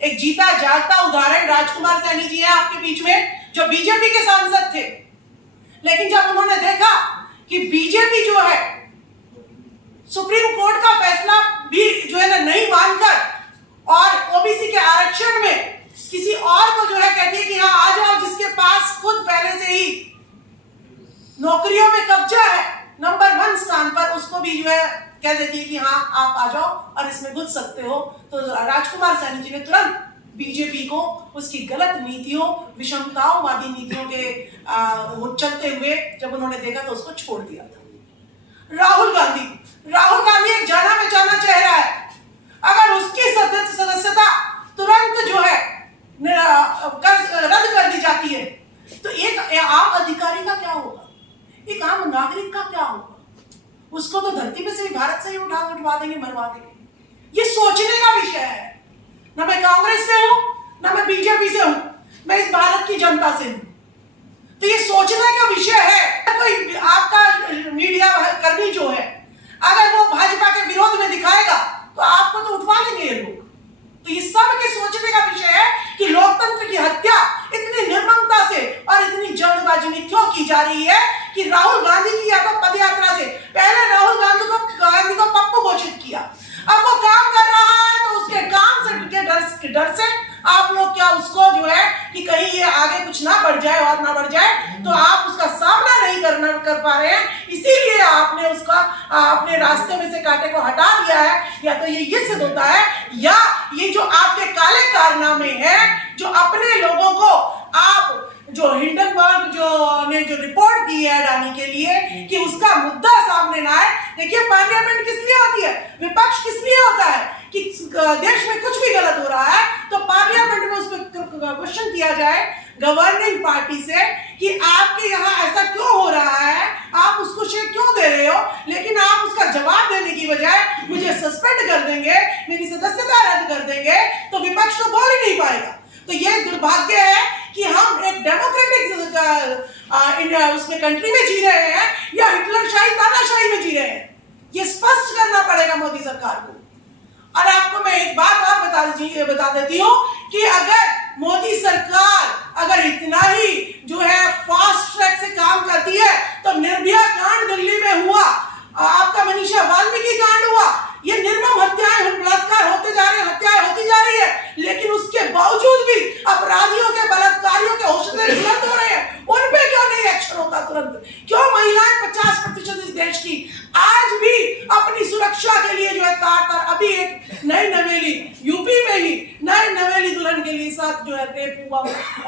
एक जीता जागता उदाहरण राजकुमार सैनी जी हैं आपके बीच में, जो बीजेपी के सांसद थे, लेकिन जब उन्होंने देखा कि बीजेपी जो है सुप्रीम कोर्ट का फैसला भी जो है ना नहीं मानकर और ओबीसी के आरक्षण में किसी और को जो है कहती है कि हाँ आ जाओ, जिसके पास खुद पहले से ही नौकरियों में कब्जा है नंबर 1 स्थान पर, उसको भी जो है कह देती है कि हाँ आप आ जाओ और इसमें घुस सकते हो। तो राजकुमार सैनी जी ने तुरंत बीजेपी को उसकी गलत नीतियों, विषमतावादी नीतियों के चलते हुए जब उन्होंने देखा तो उसको छोड़ दिया था। राहुल गांधी एक जाना पहचाना चेहरा है, अगर उसकी सदस्यता तुरंत जो है रद्द कर दी जाती है तो एक आम अधिकारी का क्या होगा, एक आम नागरिक का क्या होगा? उसको तो धरती पे से भी, भारत से ही उठवा देंगे, मरवा देंगे। ये सोचने का विषय है। ना मैं कांग्रेस से हूं, ना मैं बीजेपी से हूं, मैं इस भारत की जनता से हूं। तो ये सोचने का विषय है। कोई आपका मीडिया कर्मी जो है, अगर वो भाजपा के विरोध में दिखाएगा तो आपको तो उठवा लेंगे ये लोग। तो ये सब के सोचने का विषय है कि लोकतंत्र की हत्या इतनी निर्ममता से और इतनी जल्दबाजी में क्यों की जा रही है कि राहुल गांधी की या तो पदयात्रा से पहले राहुल गांधी को पप्पू घोषित किया, अब वो काम कर रहा है तो उसके काम से के डर से आप लोग क्या उसको जो है कि कहीं ये आगे कुछ ना बढ़ जाए और ना बढ़ जाए, तो आप उसका सामना नहीं कर पा रहे हैं, इसीलिए आपने उसका अपने रास्ते में से कांटे को हटा दिया है। या तो ये सिद्ध होता है या ये जो आपके काले कारनामे हैं, जो अपने लोगों को आप जो हिंडनबर्ग ने जो रिपोर्ट दी है अडानी के लिए कि उसका मुद्दा सामने ना आए। देखिए पार्लियामेंट किस लिए होती है, विपक्ष किस लिए होता है कि देश में कुछ भी गलत हो रहा है तो पार्लियामेंट में उस पर क्वेश्चन किया जाए गवर्निंग पार्टी से कि आपके यहाँ ऐसा क्यों हो रहा है, आप उसको शेक क्यों दे रहे हो, लेकिन आप उसका जवाब देने की बजाय मुझे सस्पेंड कर देंगे, मेरी सदस्यता रद्द कर देंगे, तो विपक्ष तो बोल ही नहीं पाएगा। तो ये दुर्भाग्य है कि हम एक डेमोक्रेटिक उसमें कंट्री में जी रहे हैं या हिटलरशाही तानाशाही में जी रहे हैं, ये स्पष्ट करना पड़ेगा मोदी सरकार को। और आपको मैं एक बात और बता देती हूँ कि अगर मोदी सरकार अगर इतना ही जो है फास्ट ट्रैक से काम करती है तो निर्भया कांड दिल्ली में हुआ, आपका मनीषा वाल्मीकि कांड हुआ, ये निर्मम हत्याएं, बलात्कार होते जा रहे हैं, हत्याएं होती जा रही है, लेकिन उसके बावजूद भी अपराधियों के, बलात्कारियों के हौसले बुलंद हो रहे हैं, उन पे क्यों नहीं एक्शन होता तुरंत? क्यों महिलाएं 50% इस देश की आज भी अपनी सुरक्षा के लिए जो है तार अभी एक नई नवेली यूपी में ही नई नवेली दुल्हन के लिए साथ जो है रेप हुआ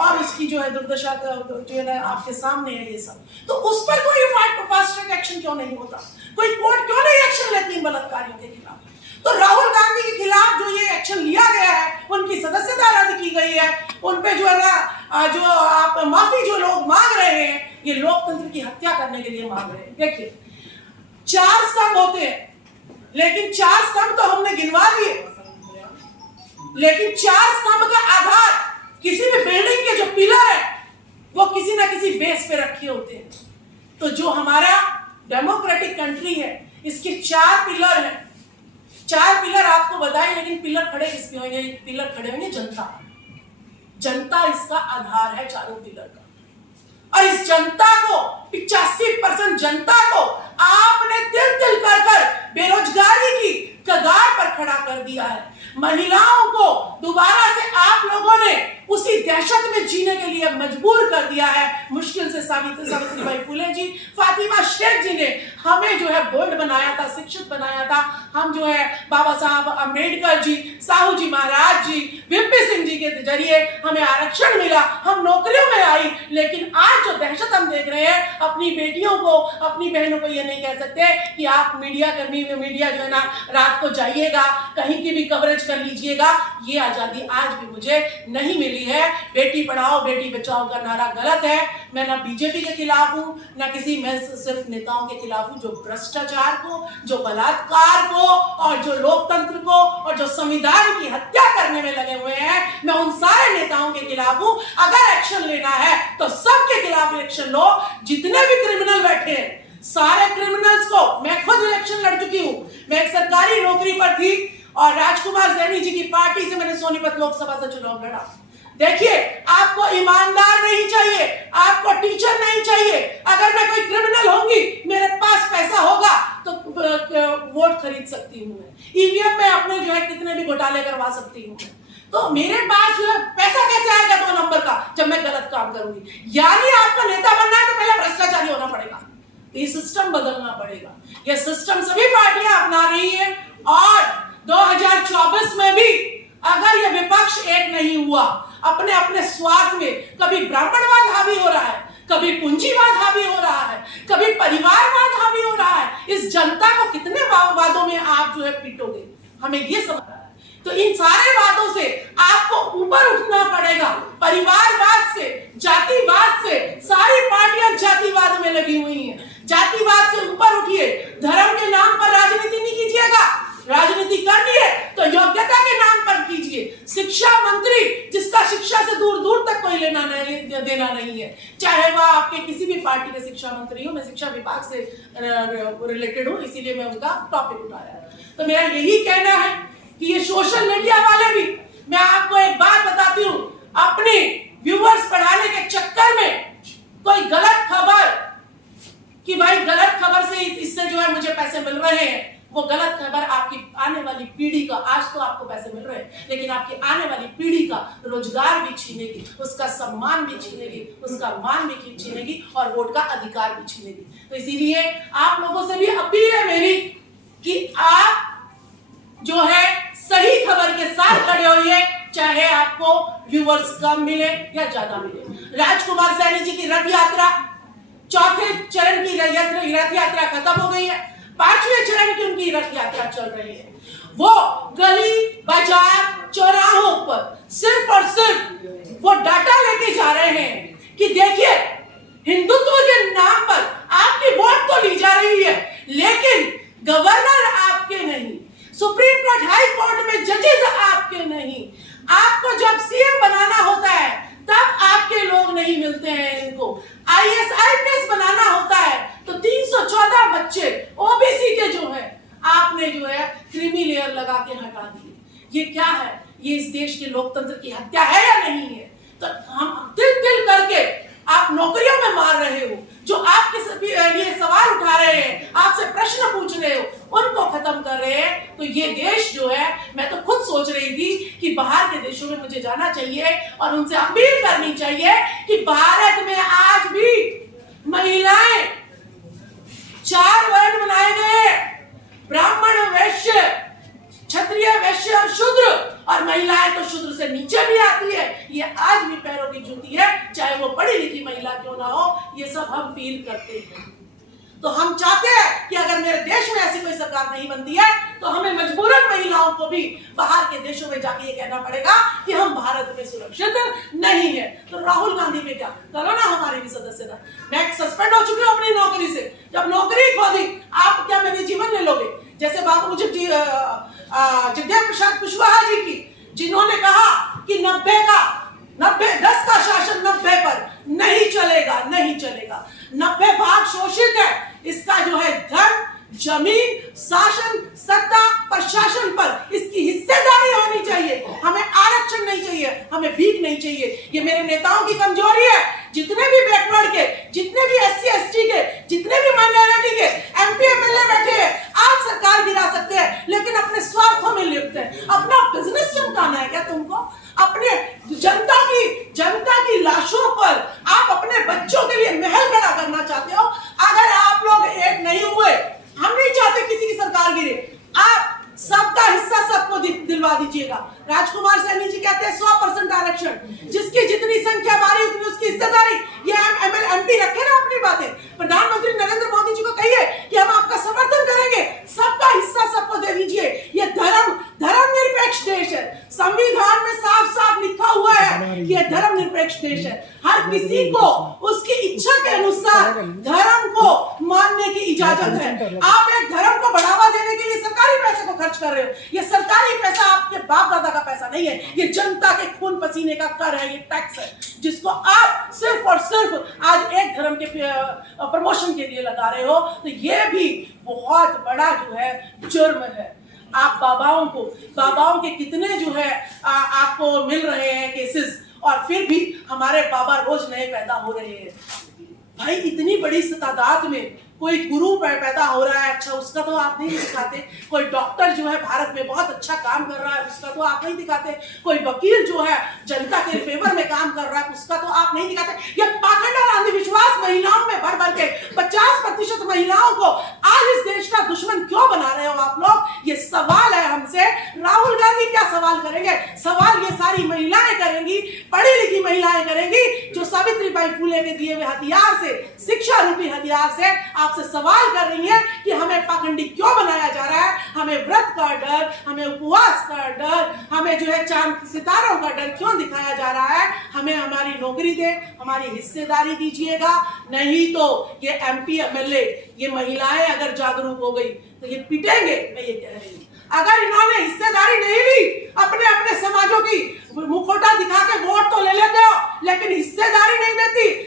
और उसकी जो है दुर्दशा जो है आपके सामने है ये सब, तो उस पर कोई फास्ट ट्रैक एक्शन क्यों नहीं होता? कोई कोर्ट क्यों नहीं एक्शन लेती इन बलात्कारियों के खिलाफ? तो राहुल गांधी के खिलाफ जो ये एक्शन लिया गया है, उनकी सदस्यता रद्द की गई है, उन पे जो है ना जो आप माफी जो लोग मांग रहे हैं, ये लोकतंत्र की हत्या करने के लिए मांग रहे हैं। देखिए 4 स्तंभ होते हैं, लेकिन 4 स्तंभ तो हमने गिनवा दिए, लेकिन 4 स्तंभ का आधार किसी भी बिल्डिंग के जो पिलर है वो किसी ना किसी बेस पे रखे होते हैं। तो जो हमारा डेमोक्रेटिक कंट्री है इसके 4 पिलर हैं। 4 पिलर आपको बताएं, लेकिन पिलर खड़े किसके होंगे? पिलर खड़े होंगे जनता इसका आधार है चारों पिलर का। और इस जनता को 85% जनता को आपने तिल कर बेरोजगारी की कगार पर खड़ा कर दिया है। महिलाओं को दोबारा से आप लोगों ने उसी दहशत में जीने के लिए मजबूर कर दिया है। मुश्किल से सावित्रीबाई फुले जी, फातिमा शेख जी ने हमें जो है बोल्ड बनाया था, शिक्षित बनाया था। हम जो है बाबा साहब अम्बेडकर जी, साहू जी महाराज जी, वीपी सिंह जी के जरिए हमें आरक्षण मिला, हम नौकरियों में आई। लेकिन आज जो दहशत हम देख रहे हैं, अपनी बेटियों को, अपनी बहनों को ये नहीं कह सकते कि आप मीडिया कर्मी में मीडिया जो है ना रात को जाइएगा, कहीं की भी कवरेज कर लीजिएगा। ये आजादी आज भी मुझे नहीं मिली है। बेटी पढ़ाओ बेटी बचाओ का नारा गलत है। मैं ना बीजेपी के खिलाफ हूं, ना मैं सिर्फ नेताओं के खिलाफ हूं जो भ्रष्टाचार को, जो बलात्कार को और जो लोकतंत्र को और जो संविधान की हत्या करने में लगे हुए हैं। मैं उन सारे नेताओं के खिलाफ हूं। अगर एक्शन लेना है तो सबके खिलाफ एक्शन लो। जितने भी क्रिमिनल बैठे हैं सारे क्रिमिनल्स को, मैं खुद इलेक्शन लड़ चुकी हूं, मैं एक सरकारी नौकरी पर थी और राजकुमार सैनी जी की पार्टी से मैंने सोनीपत लोकसभा से चुनाव लड़ा। देखिए, आपको ईमानदार नहीं चाहिए, आपको टीचर नहीं चाहिए। अगर मैं कोई क्रिमिनल होंगी, मेरे पास पैसा होगा तो वोट खरीद सकती हूँ, ईवीएम में अपने जो है कितने भी घोटाले करवा सकती हूँ। तो मेरे पास जो है पैसा कैसे आएगा 2 नंबर का जब मैं गलत काम करूंगी? यानी आपको नेता बनना है तो पहले भ्रष्टाचारी होना पड़ेगा। ये सिस्टम बदलना पड़ेगा। ये सिस्टम सभी पार्टियां अपना रही है और 2024 में भी अगर ये विपक्ष एक नहीं हुआ, अपने अपने स्वार्थ में, कभी ब्राह्मणवाद हावी हो रहा है, कभी पूंजीवाद हावी हो रहा है, कभी परिवारवाद हावी हो रहा है, इस जनता को कितने वादों में आप जो है पीटोगे? हमें ये समझना है। तो इन सारे वादों से आपको ऊपर उठना पड़ेगा। परिवारवाद से, जातिवाद से, सारी पार्टियां जातिवाद में लगी हुई हैं। जातिवाद से ऊपर उठिए। धर्म के नाम पर राजनीति नहीं कीजिएगा। राजनीति करनी है तो योग्यता के नाम पर कीजिए। शिक्षा मंत्री जिसका शिक्षा से दूर दूर तक कोई लेना नहीं देना नहीं है, चाहे वह आपके किसी भी पार्टी के शिक्षा मंत्री हो। मैं शिक्षा विभाग से रिलेटेड हूं, इसीलिए मैं उनका टॉपिक उठाया। तो मेरा यही कहना है कि ये सोशल मीडिया वाले भी, मैं आपको एक बात बताती हूँ, अपने व्यूअर्स बढ़ाने के चक्कर में कोई गलत खबर कि भाई गलत खबर से इससे जो है मुझे पैसे मिल रहे हैं, वो गलत खबर आपकी आने वाली पीढ़ी का, आज तो आपको पैसे मिल रहे हैं लेकिन आपकी आने वाली पीढ़ी का रोजगार भी छीनेगी, उसका सम्मान भी छीनेगी, उसका मान भी छीनेगी और वोट का अधिकार भी छीनेगी। तो इसीलिए आप लोगों से भी अपील है मेरी कि आप जो है सही खबर के साथ खड़े होइए, चाहे आपको व्यूअर्स कम मिले या ज्यादा मिले। राजकुमार सैनी जी की रथ यात्रा, चौथे चरण की रथ यात्रा खत्म हो गई है, 5वें चरण की उनकी रथ यात्रा चल रही है। वो गली बाजार चौराहों पर सिर्फ और सिर्फ वो डाटा लेके जा रहे हैं कि देखिए, हिंदुत्व के नाम पर आपकी वोट तो ली जा रही है लेकिन गवर्नर आपके नहीं, सुप्रीम कोर्ट, हाई कोर्ट में जजेस आपके नहीं, आपको जब सीएम बनाना होता है तब आपके लोग नहीं मिलते हैं। इनको आईएएस आईपीएस बनाना होता है तो 314 बच्चे ओबीसी के जो है आपने जो है क्रीमी लेयर लगा के हटा दिए। ये क्या है? ये इस देश के लोकतंत्र की हत्या है या नहीं है? तो हम तिल तिल करके आप नौकरियों में मार रहे हो, जो आपके लिए सवाल उठा रहे हैं, आपसे प्रश्न पूछ रहे हो, उनको खत्म कर रहे हैं। तो ये देश जो है, मैं तो खुद सोच रही थी कि बाहर के देशों में मुझे जाना चाहिए और उनसे अपील करनी चाहिए कि भारत में आज भी महिलाएं 4 वर्ण बनाए गए, ब्राह्मण, वैश्य, क्षत्रिय, वैश्य और शूद्र, और महिलाएं तो शूद्र से नीचे भी आती है। ये आज भी पैरों की जूती है, चाहे वो पढ़ी लिखी महिला क्यों ना हो। ये सब हम फील करते हैं। तो हम चाहते हैं कि अगर मेरे देश में ऐसी कोई सरकार नहीं बनती है तो हमें मजबूरन महिलाओं को भी बाहर के देशों में जाके ये कहना पड़ेगा कि हम भारत में सुरक्षित नहीं है। तो राहुल गांधी में क्या करो ना, हमारी भी सदस्यता, मैं सस्पेंड हो चुकी हूँ अपनी नौकरी से। जब नौकरी खो दी, आप क्या मेरे जीवन ले लोगे? जैसे बाबू मुझे जगदेव प्रसाद कुशवाहा जी की, जिन्होंने कहा कि 10 का शासन 90 पर नहीं चलेगा, नहीं चलेगा। 90% शोषित है, इसका जो है धन, जमीन, शासन, सत्ता, प्रशासन पर इसकी हिस्सेदारी होनी चाहिए। हमें आरक्षण नहीं चाहिए, हमें भीख नहीं चाहिए। ये मेरे नेताओं की कमजोरी है। जितने भी बैकवर्ड के, जितने भी SC ST के, जितने भी माइनॉरिटी के MP MLA बैठे हैं, आज सरकार गिरा सकते हैं लेकिन अपने स्वार्थों में लिप्त हैं। अपना बिजनेस चमकाना है क्या तुमको? अपने जनता की लाशों पर आप अपने बच्चों के लिए महल खड़ा करना चाहते हो। अगर आप लोग एक नहीं हुए, हम नहीं चाहते किसी की सरकार गिरे, आप सबका हिस्सा सबको दिलवा दीजिएगा। राजकुमार सैनी जी कहते हैं 100% आरक्षण, जिसकी जितनी संख्या बारी उतनी उसकी हिस्सेदारी। ये MP रखे ना अपनी बातें। प्रधानमंत्री नरेंद्र मोदी जी को कहिए कि हम आपका समर्थन करेंगे, सबका हिस्सा सबको दे दीजिए। ये धर्मनिरपेक्ष देश है। संविधान में साफ साफ लिखा हुआ है कि ये धर्मनिरपेक्ष देश है। हर किसी को उसकी इच्छा के अनुसार धर्म को मानने की इजाजत है। आप एक धर्म को बढ़ावा देने के लिए सरकारी पैसे को खर्च कर रहे हो। ये सरकारी पैसा आपके बाप दादा का पैसा नहीं है, ये जनता के खून पसीने का कर है, ये टैक्स है, जिसको आप सिर्फ और सिर्फ आज एक धर्म के प्रमोशन के लिए लगा रहे हो। तो ये भी बहुत बड़ा जो है जुर्म है। आप बाबाओं के कितने जो है आपको मिल रहे हैं केसेस, और फिर भी हमारे बाबा रोज नए पैदा हो रहे हैं। भाई इतनी बड़ी तादाद में कोई गुरु पैदा हो रहा है, अच्छा उसका तो आप नहीं दिखाते। कोई डॉक्टर जो है भारत में बहुत अच्छा काम कर रहा है, उसका तो आप नहीं दिखाते। कोई वकील जो है जनता के फेवर में काम कर रहा है, उसका तो आप नहीं दिखाते। ये पाखंड और अंधविश्वास महिलाओं में भर भर के 50% महिलाओं को आज इस देश का दुश्मन क्यों बना रहे हो आप लोग? ये सवाल है हमसे। राहुल गांधी क्या सवाल करेंगे? सवाल ये सारी महिलाएं करेंगी, पढ़ी लिखी महिलाएं करेंगी, जो सावित्रीबाई फुले के दिए हुए हथियार से, शिक्षा रूपी हथियार से आपसे सवाल कर रही है कि हमें पाखंडी क्यों बनाया जा रहा है, हमें व्रत का डर, हमें उपवास का डर, हमें जो है चांद सितारों का डर क्यों दिखाया जा रहा है? हमें हमारी नौकरी दे, हमारी हिस्सेदारी दीजिएगा, नहीं तो ये MP MLA, ये महिलाएं अगर जागरूक हो गई तो ये पिटेंगे। मैं ये कह रही हूँ, अगर इन्होंने हिस्सेदारी नहीं ली, अपने अपने समाजों की मुखौटा दिखा के वोट तो ले लेते हो, लेकिन हिस्सेदारी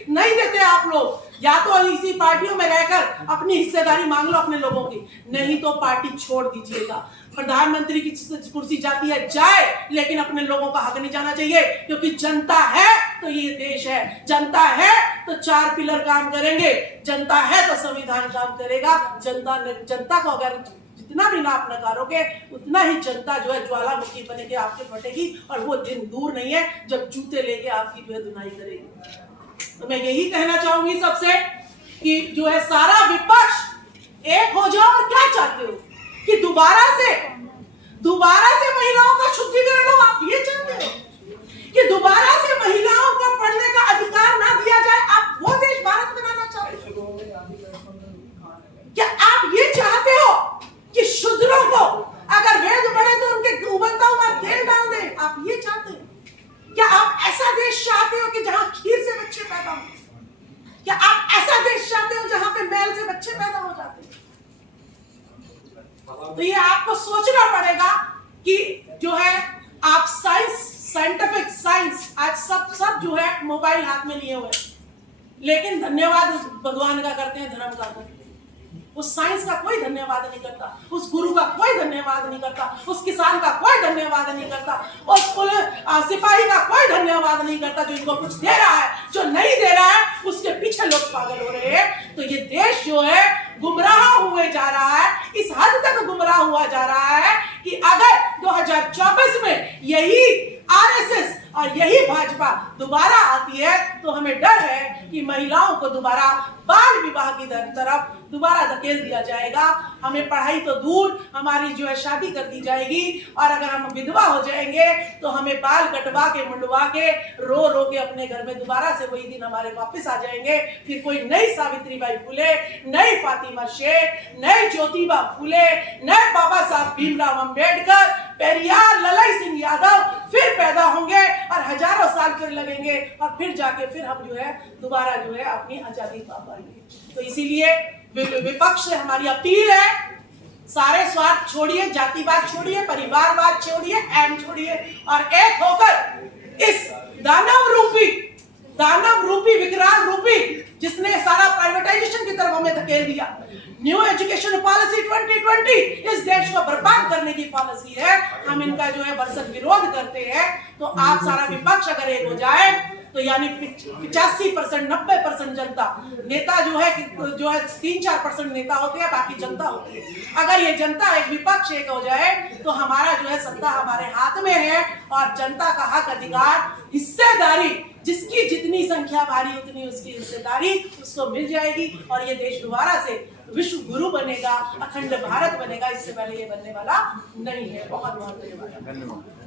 नहीं देते आप लोग। या तो इसी पार्टियों में रहकर अपनी हिस्सेदारी मांग लो अपने लोगों की, नहीं तो पार्टी छोड़ दीजिएगा। प्रधानमंत्री की कुर्सी जाती है जाए, लेकिन अपने लोगों का हक नहीं जाना चाहिए, क्योंकि जनता है तो ये देश है, जनता है तो 4 पिलर काम करेंगे, जनता है तो संविधान काम करेगा। जनता को अगर जितना भी नाप नकारोगे, उतना ही जनता जो है ज्वालामुखी बने के आपके फटेगी, और वो दिन दूर नहीं है जब जूते लेके आपकी जो है धुनाई करेगी। तो मैं यही कहना चाहूंगी सबसे कि जो है सारा विपक्ष एक हो जाओ। और क्या चाहते हो कि दोबारा से महिलाओं का शुद्धिकरण हो? आप ये चाहते हो कि दोबारा से महिलाओं को पढ़ने का अधिकार ना दिया जाए? आप वो देश भारत बनाना चाहते हो? क्या आप ये चाहते हो कि शूद्रों को अगर वेद पढ़े तो उनके उबलता हुआ तेल डाल दे? आप ये चाहते हो? क्या आप ऐसा देश चाहते हो कि जहां खीर से बच्चे पैदा हो? क्या आप ऐसा देश चाहते हो जहां पे मैल से बच्चे पैदा हो जाते हैं? तो ये आपको सोचना पड़ेगा कि जो है आप साइंटिफिक साइंस आज सब जो है मोबाइल हाथ में लिए हुए, लेकिन धन्यवाद उस भगवान का करते हैं, धर्म का करते हैं। उस साइंस का कोई धन्यवाद नहीं करता, उस गुरु का कोई धन्यवाद नहीं करता, उस किसान का कोई धन्यवाद नहीं करता, उस सिपाही का कोई धन्यवाद नहीं करता जो इनको कुछ दे रहा है। जो नहीं दे रहा है उसके पीछे लोग पागल हो रहे हैं। तो ये देश जो है गुमराह हुए जा रहा है, इस हद तक गुमराह हुआ जा रहा है कि अगर 2024 में यही RSS और यही भाजपा दोबारा आती है तो हमें डर है कि महिलाओं को दोबारा बाल विवाह की तरफ दोबारा धकेल दिया जाएगा। हमें पढ़ाई तो दूर, हमारी जो है शादी कर दी जाएगी, और अगर हम विधवा हो जाएंगे तो हमें बाल कटवा के मुंडवा के रो रो के अपने घर में दोबारा से वही दिन हमारे वापस आ जाएंगे। फिर कोई नई सावित्रीबाई फुले, नई फातिमा शेख, नई ज्योतिबा फुले, नए बाबा साहब भीमराव अंबेडकर, पेरियार, ललाई सिंह यादव फिर पैदा होंगे और हजारों साल फिर लगेंगे, और फिर जाके फिर हम जो है दोबारा जो है अपनी आजादी पा पाएंगे। तो इसीलिए विपक्ष से हमारी अपील है, सारे स्वार्थ छोड़िए, जातिवाद छोड़िए, परिवारवाद छोड़िए, एम छोड़िए, और एक होकर इस दानव रूपी विकराल रूपी जिसने सारा प्राइवेटाइजेशन की तरफ हमें धकेल दिया, न्यू एजुकेशन पॉलिसी 2020 इस देश को बर्बाद करने की पॉलिसी है, हम इनका जो है भरसक विरोध करते हैं। तो आप सारा विपक्ष अगर एक हो जाए तो यानी 85% 90% जनता, नेता जो है 3-4% नेता होते हैं, बाकी जनता होती है। अगर ये जनता एक विपक्ष एक हो जाए तो हमारा जो है सत्ता हमारे हाथ में है, और जनता का हक अधिकार, हिस्सेदारी, जिसकी जितनी संख्या भारी उतनी उसकी हिस्सेदारी उसको मिल जाएगी, और ये देश दोबारा से विश्व गुरु बनेगा, अखंड भारत बनेगा। इससे पहले ये बनने वाला नहीं है। बहुत बहुत धन्यवाद।